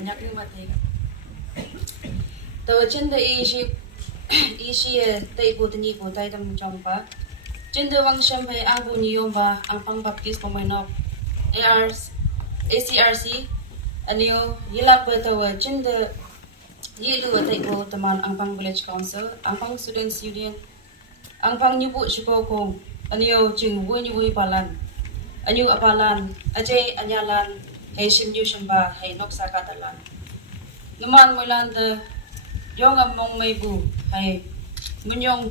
banyak ni mati kan. Tahu cinta isi tay po tani po tay tam chong pa. Cinta wang siyempre ang po niyo ba ang pang-baptist pumainok ACRC ano yilak ba tawa cinta yilu tay po taman ang pang-village council ang pang-students union ang pang-nyubo siko kong ano jing wuy palan ano apalan ajay anyalan hay sinyo siyamba hay noksa katalan naman mulan de yung among may bu hay munyong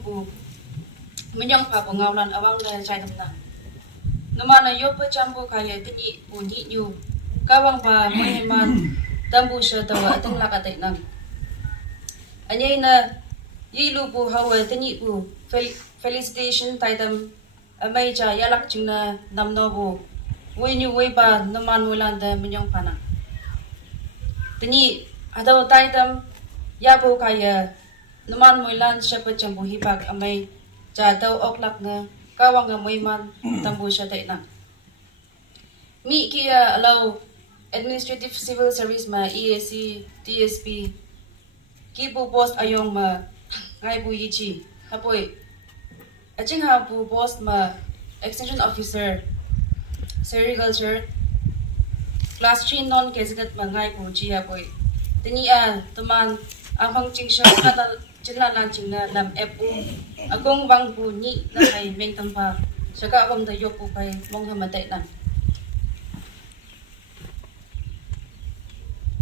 pa pangawlan awang na chay tamna naman na yopo chambu kaya tini uni nyu kawang pa muhiman tambu siya tawa atong lakatay nang anyay na yilu po hawa tini po felicitation taitam amay cha yalak chung na namno po way nyu way pa naman mulan de munyong pa na tini ataw taitam yapo kaya naman mulan siya pa chambu hipag amay cha daw oklak na kawang nga man tambu siya tayo na. Mi kia alaw Administrative Civil Service ma EAC, TSP, kipu post ayong ma ngay po yichi. Hapoy, aching ha po post ma Extension Officer, Sericulture, Class 3 non-kezigat ma ngay po chi hapoy. Tiniya, tuman, ang pangching siya Chila lancing na lam FU akong bang bunyi na kay meng tampa saka akong dayo po kay mong hamatay na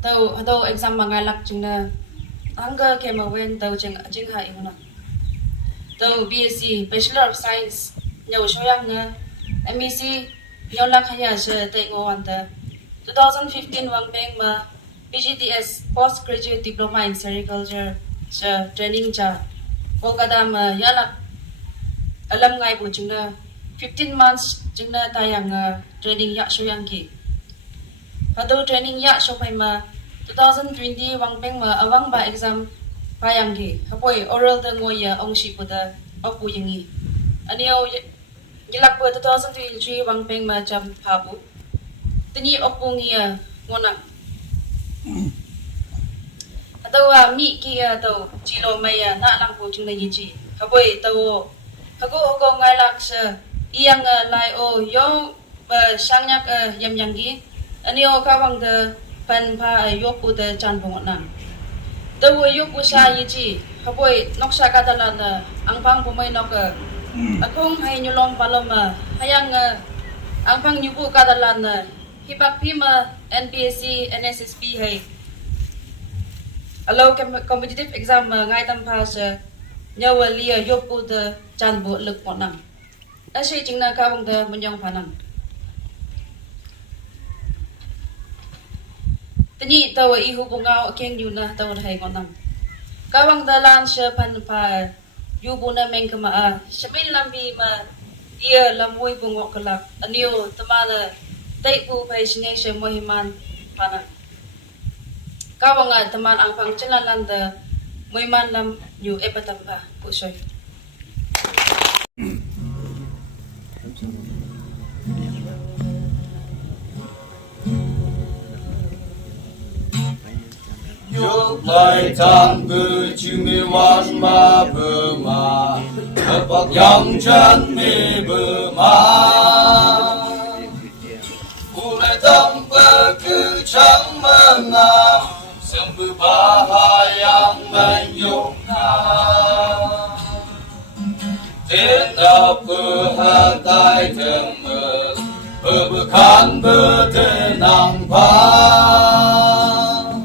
taw exam mga lakching na hangga kay mawen taw jing ha imuna taw BSc Bachelor of Science nyaw shoyang na MEC nyaw lang kaya siya tay ngowan ta 2015 wang peng ma PGDS Postgraduate Diploma in Sericulture sa training cha Kolkata ma yalak alam ngai po chung na 15 months chung na tayang training ya so yang ki hado training ya so pai ma 2020 wang peng ma awang ba exam payang ki hapoi oral da ngoya ong shi po da opu yangi anio yilak po 2023 wang peng ma jam pabu tini opu ngia ngona atawa mi kia taw chilo maya na lang po chung na yichi haboy taw hago ngai lak sa iyang lai o yung sangyak yamyanggi anio kawang de pan pa yopu de chan bong na taw yopu sa yichi haboy noksa katalan ang pang pumay nok akong hay nyulom palom hayang ang pang nyubu katalan hibak pima NPSC NSSP hay alaw competitive exam ngai tam pa sa nyawa liya yopu de chan bo luk mo nang asay jing na kawang de munyong panang tani tawa ihu bungaw keng yu na tawa hay ngonang kawang dalan siya pan pa yubu na meng kama sapil lambi ma iya lamoy bungo kalak aniyo tamana tay po pa sinay siya mohiman panang kawang teman ang pangcilalan da muy man lam yu epatamba po soy Yok lai tan bu chumi wan ma bu ma Bak yang chan me bu ma Ulai tam ku chang ma Sembuh bahayang menyukna Tidak berhantai temer Berbekan bertenang pan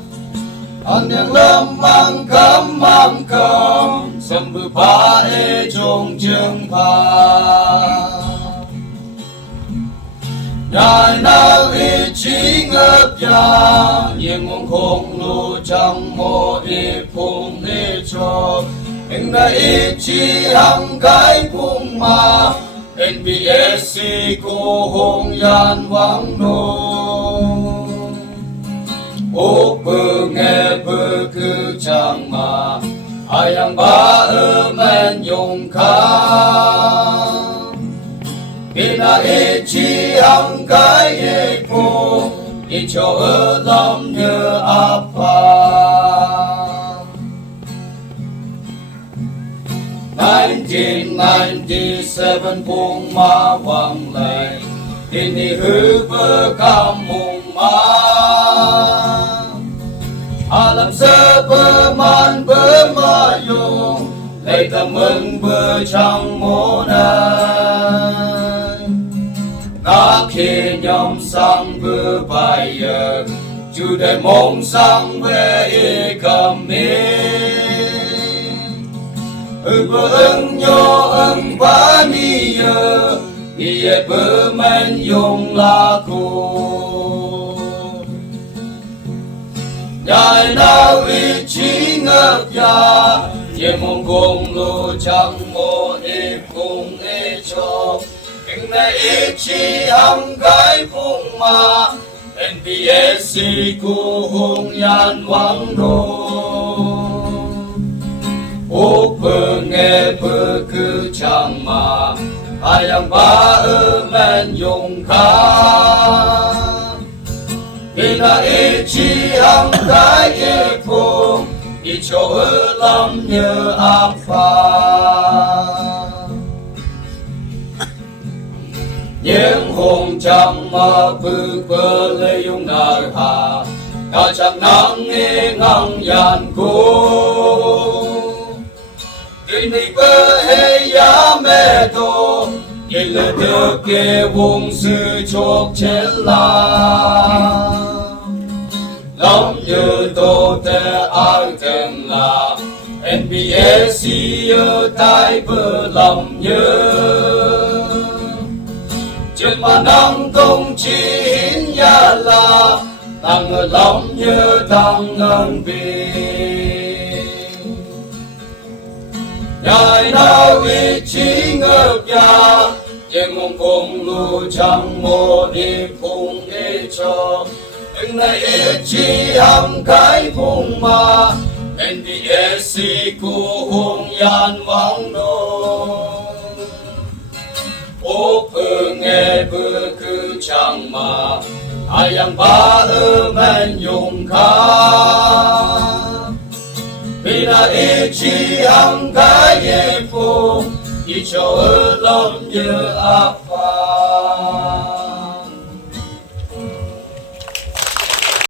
Yang lemang kemangkem Sembuh bae jong jeng pan Nhai nào ít chỉ ngập ya Yên mong không lưu chẳng mô ít phung ít cho Anh đã ít chỉ hằng cái phung mà NBSC cô hông yan vắng nô Ốc bơ nghe bơ cứ chẳng mà Ai yang ba ơ men dùng khăn Ina ichi ang kay po ít cho ở lòng nhớ áp pha 1997 puông ma vang lại ini hư bơ cam mùng ma alam sơ bơ man bơ ma yung lấy tâm mừng bơ chẳng mô này ngã khi nhóm sang bơ bài giờ chú đại mong sang về y cầm bơ ưng nhô ưng bá ni yơ ni yết bơ men yung la cô nhai nào ý chí ngập ya ye mong cùng lu chẳng mô ni cùng ni cho nhưng nay ý chí hằng cái phung ma NPSC cu hung yan wang đô ốc bơ nghe bơ cứ chẳng mà ai yang ba ơ men dùng khá vì là ý chí hằng cái ý phung đi cho ơ lắm nhớ áp pha những hồn chẳng mà bư bơ lê yung nở hà ta chẳng nắng nghe ngang yàn cô tuy này bơ hê ya mẹ tô nhìn lỡ được kê vùng sư chốc chết la lắm như tô tê ai tên là NPSC ở tại bơ lòng nhớ trên mà năng công chín ya la tăng ở lòng nhớ tăng ngân bì nhai nào ý chí ngược ya nhưng mong cùng lu chẳng mô đi phung đi cho nhưng này ý chí hằng cái phung ma NPSC cu hung yan vang đô ốc bơ nghe bơ cứ chẳng mà ai yang ba ơ men dùng khá vì là ý chí hằng cái ye phung đi cho ơ lòng nhớ áp